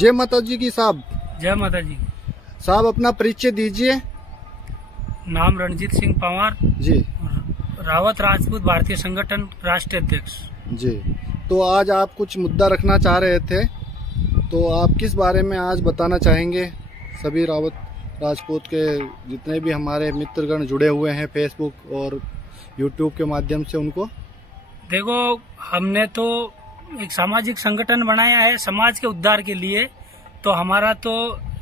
जय माता जी की साहब। जय माता जी। साहब अपना परिचय दीजिए। नाम रणजीत सिंह पंवार जी। रावत राजपूत भारतीय संगठन राष्ट्रीय अध्यक्ष। जी, तो आज आप कुछ मुद्दा रखना चाह रहे थे, तो आप किस बारे में आज बताना चाहेंगे? सभी रावत राजपूत के जितने भी हमारे मित्रगण जुड़े हुए हैं फेसबुक और यूट्यूब के माध्यम से, उनको देखो, हमने तो एक सामाजिक संगठन बनाया है समाज के उद्धार के लिए। तो हमारा तो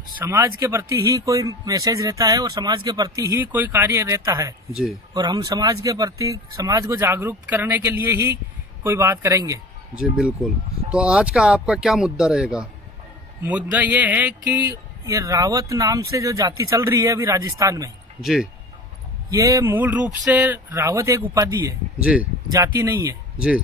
समाज के प्रति ही कोई मैसेज रहता है और समाज के प्रति ही कोई कार्य रहता है जी। और हम समाज के प्रति समाज को जागरूक करने के लिए ही कोई बात करेंगे। जी बिल्कुल। तो आज का आपका क्या मुद्दा रहेगा? मुद्दा ये है कि ये रावत नाम से जो जाति चल रही है अभी राजस्थान में, जी ये मूल रूप से रावत एक उपाधि है, जी जाति नहीं है। जी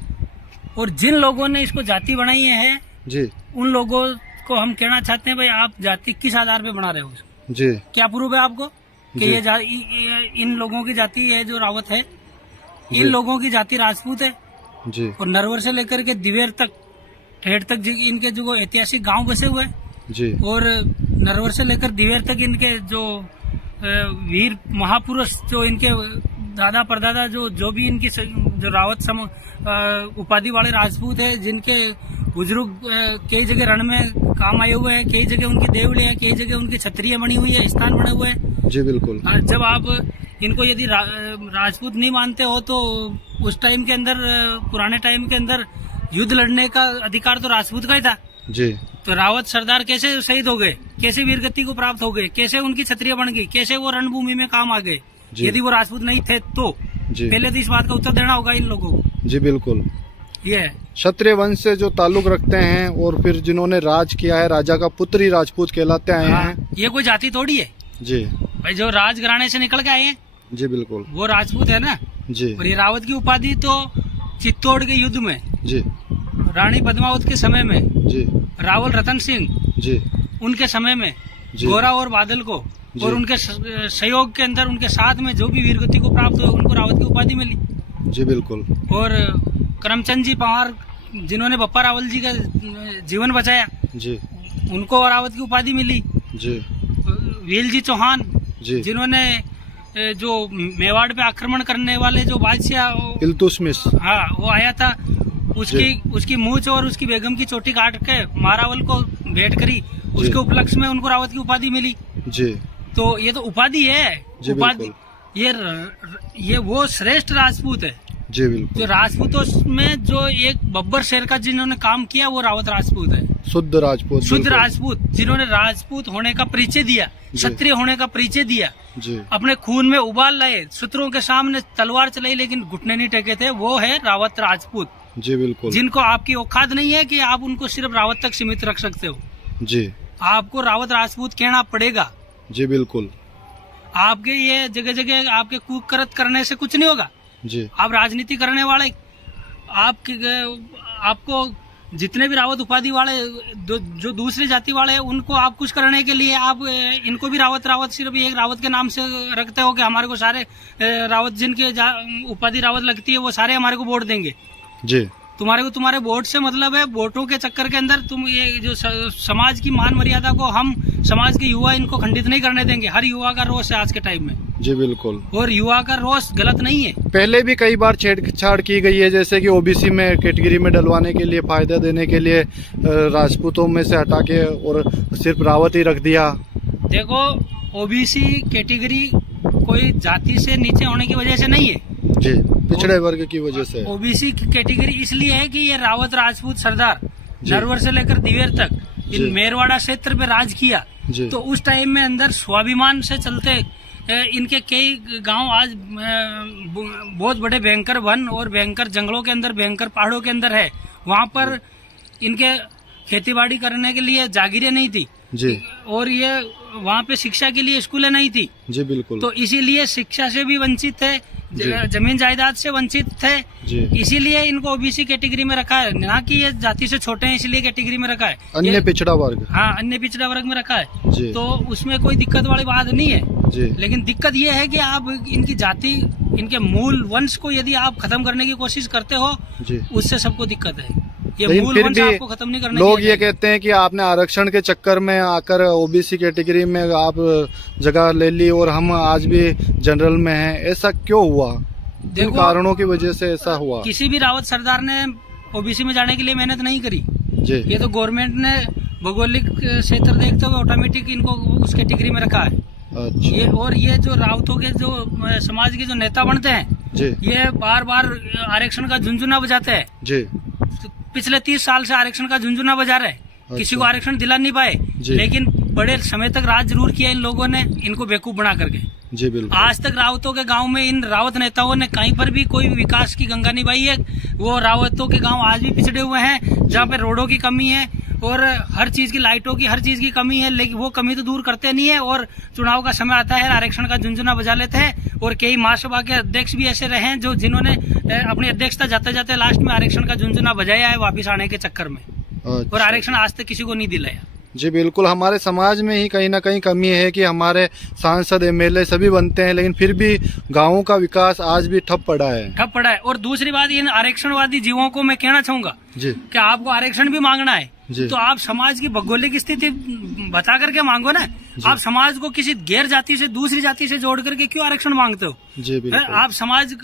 और जिन लोगों ने इसको जाति बनाई है जी उन लोगों को हम कहना चाहते हैं, भाई आप जाति किस आधार पे बना रहे हो इसको? जी। क्या प्रूफ है आपको कि जी। इन लोगों की जाति है जो रावत है, इन लोगों की जाति राजपूत है। जी और नरवर से लेकर के दिवेर तक, ठेठ तक इनके जो ऐतिहासिक गांव बसे हुए हैं, जी। और नरवर से लेकर दिवेर तक इनके जो वीर महापुरुष, जो इनके दादा परदादा, जो भी इनकी जो रावत उपाधि वाले राजपूत है, जिनके बुजुर्ग कई जगह रण में काम आए हुए हैं, कई जगह उनकी देवली है, कई जगह उनकी छतरियां बनी हुई है, स्थान बने हुए हैं। जी बिल्कुल। जब आप इनको यदि राजपूत नहीं मानते हो तो उस टाइम के अंदर, पुराने टाइम के अंदर युद्ध लड़ने का अधिकार तो राजपूत का ही था। जी। तो रावत सरदार कैसे शहीद हो गए, कैसे वीरगति को प्राप्त हो गए, कैसे उनकी छतरियां बन गई, कैसे वो रणभूमि में काम आ गए, यदि वो राजपूत नहीं थे तो? पहले तो इस बात का उत्तर देना होगा इन लोगों को। जी बिल्कुल। ये क्षत्रिय वंश से जो ताल्लुक रखते हैं और फिर जिन्होंने राज किया है, राजा का पुत्र ही राजपूत कहलाते आए हैं। ये कोई जाति थोड़ी है जी। भाई, जो राजघराने से निकल के आए हैं जी बिल्कुल, वो राजपूत है ना। जी। और ये रावत की उपाधि तो चित्तौड़ के युद्ध में, जी। रानी पद्मावत के समय में, जी। रावल रतन सिंह जी। उनके समय में, जी। गोरा और बादल को और उनके सहयोग के अंदर, उनके साथ में जो भी वीरगति को प्राप्त हुए, उनको रावत की उपाधि मिली। जी बिल्कुल। और करमचंद जी पंवार, जिन्होंने बप्पा रावल जी का जीवन बचाया, जी, उनको रावत की उपाधि मिली। जी। वील जी चौहान, जी, जिन्होंने जो मेवाड़ पे आक्रमण करने वाले जो बादशाह इल्तुतमिश, हाँ, वो आया था, उसकी मूंछ और उसकी बेगम की चोटी काट के मारावल को भेंट करी, उसके उपलक्ष्य में उनको रावत की उपाधि मिली। जी। तो ये तो उपाधि है, उपाधि। ये वो श्रेष्ठ राजपूत है। जी बिल्कुल। जो राजपूतों में जो एक बब्बर शेर का जिन्होंने काम किया, वो रावत राजपूत है। शुद्ध राजपूत, शुद्ध राजपूत, जिन्होंने राजपूत होने का परिचय दिया, क्षत्रिय होने का परिचय दिया, जी। अपने खून में उबाल लाए, शत्रुओं के सामने तलवार चलाई लेकिन घुटने नहीं टेके थे, वो है रावत राजपूत। जी बिल्कुल। जिनको आपकी औकात नहीं है कि आप उनको सिर्फ रावत तक सीमित रख सकते हो। जी। आपको रावत राजपूत कहना पड़ेगा। जी बिल्कुल। आपके ये जगह जगह आपके कुकर्त करने से कुछ नहीं होगा। जी। आप राजनीति करने वाले, आपको जितने भी रावत उपाधि वाले जो दूसरी जाति वाले हैं, उनको आप कुछ करने के लिए आप इनको भी रावत सिर्फ एक रावत के नाम से रखते हो कि हमारे को सारे रावत जिनके उपाधि रावत लगती है वो सारे हमारे को वोट देंगे। जी। तुम्हारे वोट से मतलब है, वोटों के चक्कर के अंदर तुम ये जो समाज की मान मर्यादा को हम समाज के युवा इनको खंडित नहीं करने देंगे। हर युवा का रोष है आज के टाइम में। जी बिल्कुल। और युवा का रोष गलत नहीं है। पहले भी कई बार छेड़छाड़ की गई है, जैसे कि ओबीसी में कैटेगरी में डलवाने के लिए, फायदा देने के लिए राजपूतों में से हटा के और सिर्फ रावत ही रख दिया। देखो, ओबीसी कैटेगरी कोई जाति से नीचे होने की वजह से नहीं है जी, पिछड़े वर्ग की वजह से। ओबीसी कैटेगरी इसलिए है कि ये रावत राजपूत सरदार नरवर से लेकर दिवेर तक इन मेरवाड़ा क्षेत्र पे राज किया। तो उस टाइम में अंदर स्वाभिमान से चलते इनके कई गांव आज बहुत बड़े भयंकर वन और भयंकर जंगलों के अंदर, भयंकर पहाड़ों के अंदर है। वहां पर इनके खेतीबाड़ी करने के लिए जागीरें नहीं थी जी, और ये वहाँ पे शिक्षा के लिए स्कूलें नहीं थी जी बिल्कुल। तो इसीलिए शिक्षा से भी वंचित थे, जमीन जायदाद से वंचित थे जी। इसीलिए इनको ओबीसी कैटेगरी में रखा है, ना कि ये जाति से छोटे हैं इसलिए कैटेगरी में रखा है। अन्य पिछड़ा वर्ग, हाँ, अन्य पिछड़ा वर्ग में रखा है जी। तो उसमें कोई दिक्कत वाली बात नहीं है जी। लेकिन दिक्कत ये है कि आप इनकी जाति, इनके मूल वंश को यदि आप खत्म करने की कोशिश करते हो जी, उससे सबको दिक्कत है। ये लेकिन मूल फिर वंश भी आपको खत्म नहीं करना। लोग ये कहते हैं कि आपने आरक्षण के चक्कर में आकर ओबीसी कैटेगरी में आप जगह ले ली और हम आज भी जनरल में हैं, ऐसा क्यों हुआ? किन कारणों की वजह से ऐसा हुआ? किसी भी रावत सरदार ने ओबीसी में जाने के लिए मेहनत नहीं करी जी। ये तो गवर्नमेंट ने भौगोलिक क्षेत्र देखते हुए ऑटोमेटिक इनको उस कैटेगरी में रखा है। अच्छा। ये जो रावतों के जो समाज के जो नेता बनते हैं जी। ये बार बार आरक्षण का झुंझुना बजाते हैं जी। पिछले 30 साल से आरक्षण का झुंझुना बजा रहे हैं। किसी को आरक्षण दिला नहीं पाए, लेकिन बड़े समय तक राज जरूर किया इन लोगों ने, इनको बेवकूफ बना करके। जी बिल्कुल। आज तक रावतों के गांव में इन रावत नेताओं ने कहीं पर भी कोई विकास की गंगा नहीं बहाई है। वो रावतों के गांव आज भी पिछड़े हुए हैं, जहाँ पे रोडों की कमी है और हर चीज की, लाइटों की, हर चीज की कमी है, लेकिन वो कमी तो दूर करते नहीं है। और चुनाव का समय आता है, आरक्षण का झुंझुना बजा लेते हैं। और कई महासभा के अध्यक्ष भी ऐसे रहे हैं जो जिन्होंने अपनी अध्यक्षता जाते जाते लास्ट में आरक्षण का झुंझुना बजाया है वापिस आने के चक्कर में। अच्छा। और आरक्षण आज तक किसी को नहीं दिलाया। जी बिल्कुल। हमारे समाज में ही कहीं ना कहीं कमी है कि हमारे सांसद एमएलए सभी बनते हैं, लेकिन फिर भी गांवों का विकास आज भी ठप पड़ा है। और दूसरी बात, इन आरक्षणवादी जीवों को मैं कहना चाहूंगा जी कि आपको आरक्षण भी मांगना है तो आप समाज की भौगोलिक स्थिति बता करके मांगो ना। आप समाज को किसी गैर जाति से, दूसरी जाति से जोड़ करके क्यों आरक्षण मांगते हो? जी बिल्कुल। आप समाज,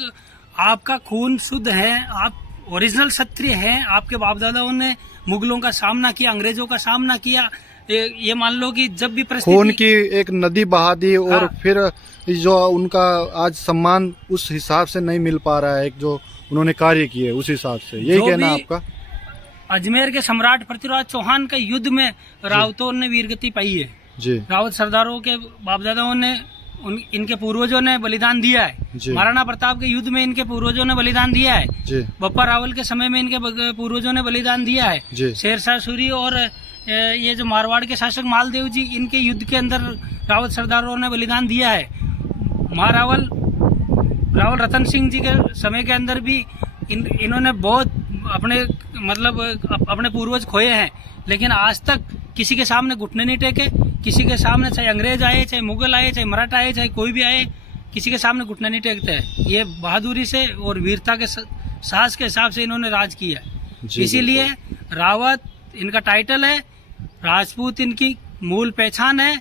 आपका खून शुद्ध है, आप ओरिजिनल क्षत्रिय हैं, आपके बाप दादाओं ने मुगलों का सामना किया, अंग्रेजों का सामना किया। ये मान लो कि जब भी खून की एक नदी बहा दी और हाँ। फिर जो उनका आज सम्मान उस हिसाब से नहीं मिल पा रहा है, जो उन्होंने कार्य किए उस हिसाब से, यही कहना आपका? अजमेर के सम्राट पृथ्वीराज चौहान के युद्ध में रावतों ने वीरगति पाई है। जी। रावत सरदारों के बाप दादाओं ने, इनके पूर्वजों ने बलिदान दिया है। महाराणा प्रताप के युद्ध में इनके पूर्वजों ने बलिदान दिया है। बप्पा रावल के समय में इनके पूर्वजों ने बलिदान दिया है। शेरशाह सूरी और ये जो मारवाड़ के शासक मालदेव जी, इनके युद्ध के अंदर रावत सरदारों ने बलिदान दिया है। महारावल रतन सिंह जी के समय के अंदर भी इन्होंने बहुत अपने पूर्वज खोए हैं, लेकिन आज तक किसी के सामने घुटने नहीं टेके। किसी के सामने, चाहे अंग्रेज आए, चाहे मुगल आए, चाहे मराठा आए, चाहे कोई भी आए, किसी के सामने घुटने नहीं टेकते हैं। ये बहादुरी से और वीरता के साहस के हिसाब से इन्होंने राज किया। इसीलिए रावत इनका टाइटल है, राजपूत इनकी मूल पहचान है।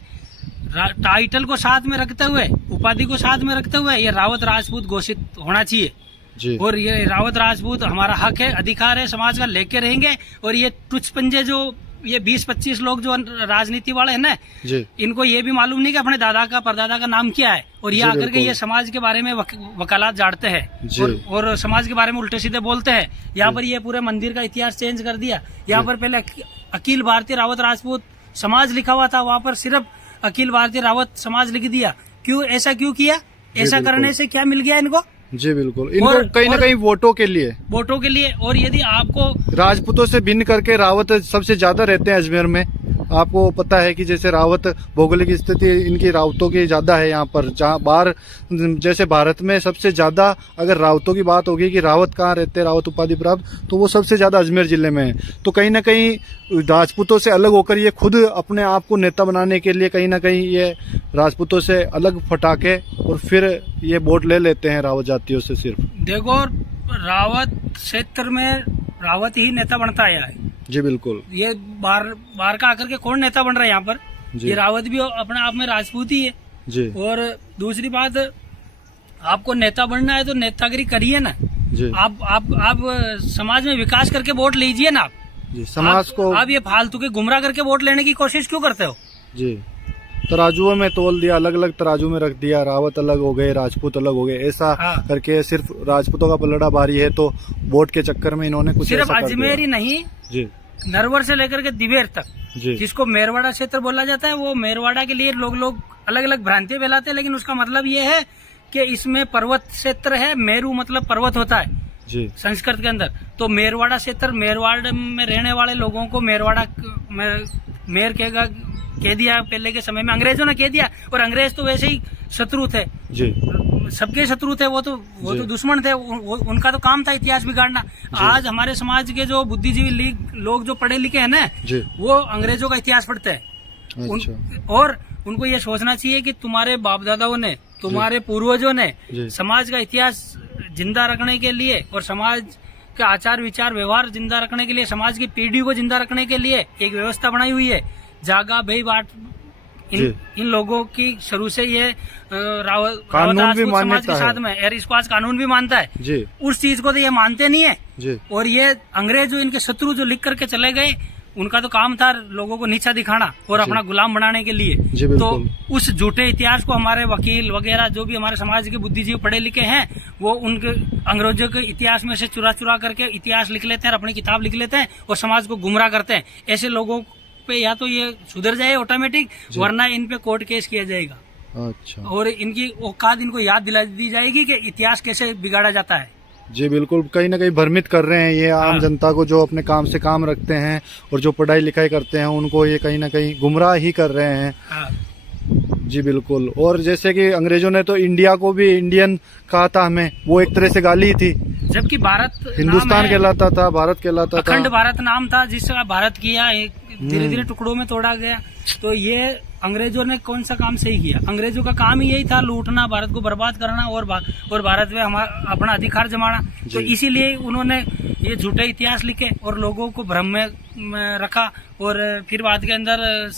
टाइटल को साथ में रखते हुए, उपाधि को साथ में रखते हुए ये रावत राजपूत घोषित होना चाहिए। और ये रावत राजपूत हमारा हक है, अधिकार है, समाज का लेके रहेंगे। और ये टुच पंजे जो ये 20-25 लोग जो राजनीति वाले हैं ना, इनको ये भी मालूम नहीं कि अपने दादा का परदादा का नाम क्या है, और ये आकर के ये समाज के बारे में वकालत झाड़ते हैं और समाज के बारे में उल्टे सीधे बोलते हैं। यहाँ पर ये पूरे मंदिर का इतिहास चेंज कर दिया। यहाँ पर पहले अखिल भारतीय रावत राजपूत समाज लिखा हुआ था, वहाँ पर सिर्फ अखिल भारतीय रावत समाज लिख दिया। क्यों ऐसा क्यों किया? ऐसा करने से क्या मिल गया इनको? जी बिल्कुल, इनको कहीं ना कहीं वोटों के लिए। और यदि आपको राजपूतों से भिन्न करके रावत सबसे ज्यादा रहते हैं अजमेर में। आपको पता है कि जैसे रावत भौगोलिक स्थिति इनकी रावतों की ज्यादा है यहाँ पर, जहाँ बाहर जैसे भारत में सबसे ज्यादा अगर रावतों की बात होगी कि रावत कहाँ रहते हैं, रावत उपाधि प्राप्त, तो वो सबसे ज्यादा अजमेर जिले में है। तो कहीं ना कहीं राजपूतों से अलग होकर ये खुद अपने आप को नेता बनाने के लिए कहीं ना कहीं ये राजपूतों से अलग फटाके और फिर ये वोट ले लेते हैं रावत जातियों से। सिर्फ देखो, रावत क्षेत्र में रावत ही नेता बनता आया है। जी बिल्कुल। ये बाहर का आकर के कौन नेता बन रहा है यहाँ पर? ये रावत भी अपने आप में राजपूत ही है। जी। और दूसरी बात, आपको नेता बनना है तो नेतागिरी करिए ना। जी। आप समाज में विकास करके वोट लीजिए ना। जी। समाज को आप ये फालतू के गुमराह करके वोट लेने की कोशिश क्यों करते हो? जी। तराजुओं में तोल दिया, अलग अलग तराजू में रख दिया, रावत अलग हो गए, राजपूत अलग हो गए, ऐसा करके सिर्फ राजपूतों का पलड़ा भारी है। तो वोट के चक्कर में इन्होंने कुछ सिर्फ अजमेर ही नहीं, जी, नरवर से लेकर के दिवेर तक, जिसको मेरवाड़ा क्षेत्र बोला जाता है, वो मेरवाड़ा के लिए लोग अलग अलग भ्रांतियां फैलाते हैं, लेकिन उसका मतलब ये है कि इसमें पर्वत क्षेत्र है। मेरू मतलब पर्वत होता है जी संस्कृत के अंदर। तो मेरवाड़ा क्षेत्र, मेरवाड़ में रहने वाले लोगों को मेरवाड़ा मेर कह दिया पहले के समय में, अंग्रेजों ने कह दिया। और अंग्रेज तो वैसे ही शत्रु थे जी, सबके शत्रु थे, वो तो दुश्मन थे। उनका तो काम था इतिहास बिगाड़ना। आज हमारे समाज के जो बुद्धिजीवी लोग जो पढ़े लिखे हैं ना, वो अंग्रेजों का इतिहास पढ़ते हैं। अच्छा। और उनको ये सोचना चाहिए कि तुम्हारे बाप दादाओं ने, तुम्हारे पूर्वजों ने समाज का इतिहास जिंदा रखने के लिए और समाज के आचार विचार व्यवहार जिंदा रखने के लिए, समाज की पीढ़ी को जिंदा रखने के लिए एक व्यवस्था बनाई हुई है। जागा भाई बाट इन लोगों की शुरू से ये रावत राजपूत समाज के साथ में, और इसको आज कानून भी मानता है जी। उस चीज को तो ये मानते नहीं है जी। और ये अंग्रेज जो इनके शत्रु जो लिख करके चले गए, उनका तो काम था लोगों को नीचा दिखाना और अपना गुलाम बनाने के लिए। तो उस झूठे इतिहास को हमारे वकील वगैरह जो भी हमारे समाज के बुद्धिजीवी पढ़े लिखे हैं, वो उनके अंग्रेजों के इतिहास में से चुरा चुरा करके इतिहास लिख लेते हैं, अपनी किताब लिख लेते हैं और समाज को गुमराह करते हैं। ऐसे लोगों पे या तो ये सुधर जाए ऑटोमेटिक, वरना इन पे कोर्ट केस किया जाएगा। अच्छा। और इनकी औकात इनको याद दिला दी जाएगी कि इतिहास कैसे बिगाड़ा जाता है। जी बिल्कुल, कहीं ना कहीं भ्रमित कर रहे हैं ये आम जनता को, जो अपने काम से काम रखते हैं और जो पढ़ाई लिखाई करते हैं उनको ये कहीं ना कहीं गुमराह ही कर रहे हैं। जी बिल्कुल। और जैसे कि अंग्रेजों ने तो इंडिया को भी इंडियन कहा था हमें, वो एक तरह से गाली थी, जबकि भारत हिंदुस्तान कहलाता था, भारत कहलाता था, अखंड भारत नाम था जिसका भारत किया धीरे धीरे टुकड़ों में तोड़ा गया। तो ये अंग्रेजों ने कौन सा काम सही किया? अंग्रेजों का काम ही यही था, लूटना, भारत को बर्बाद करना और भारत में हमारा अपना अधिकार जमाना। तो इसीलिए उन्होंने ये झूठे इतिहास लिखे और लोगों को भ्रम में रखा और फिर बाद के अंदर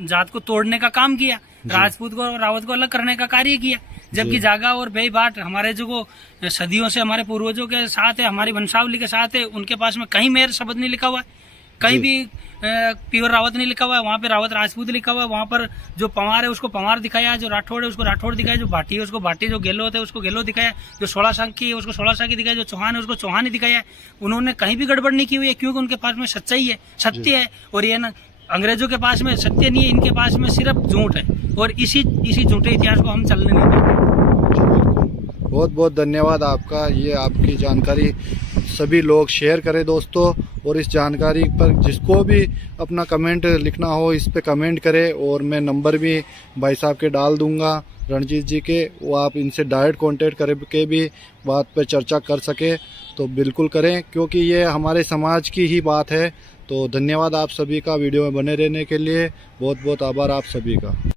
जात को तोड़ने का काम किया, राजपूत को रावत को अलग करने का कार्य किया। जबकि जागा और बेई बाट हमारे जो सदियों से हमारे पूर्वजों के साथ है, हमारी वंशावली के साथ है, उनके पास में कहीं मेर शब्द नहीं लिखा हुआ है, कहीं भी प्योर रावत नहीं लिखा हुआ है। वहाँ पे रावत राजपूत लिखा हुआ है, वहाँ पर जो पवार है उसको पवार दिखाया, जो राठौड़ है उसको राठौड़ दिखाया, जो भाटी है उसको भाटी, जो गेलोत है उसको गेलो दिखाया, जो 16 सांकी है उसको 16 सांकी दिखाया, जो चौहान है उसको चौहान ही दिखाया। उन्होंने कहीं भी गड़बड़ नहीं की हुई है, क्योंकि उनके पास में सच्चाई है, सत्य है। और ये ना अंग्रेजों के पास में सत्य नहीं है, इनके पास में सिर्फ झूठ है और इसी झूठे इतिहास को हम चलने नहीं देते। बहुत बहुत धन्यवाद आपका, ये आपकी जानकारी सभी लोग शेयर करें दोस्तों। और इस जानकारी पर जिसको भी अपना कमेंट लिखना हो इस पे कमेंट करें, और मैं नंबर भी भाई साहब के डाल दूंगा, रणजीत जी के, वो आप इनसे डायरेक्ट कांटेक्ट करके भी बात पे चर्चा कर सके तो बिल्कुल करें, क्योंकि ये हमारे समाज की ही बात है। तो धन्यवाद आप सभी का वीडियो में बने रहने के लिए, बहुत बहुत आभार आप सभी का।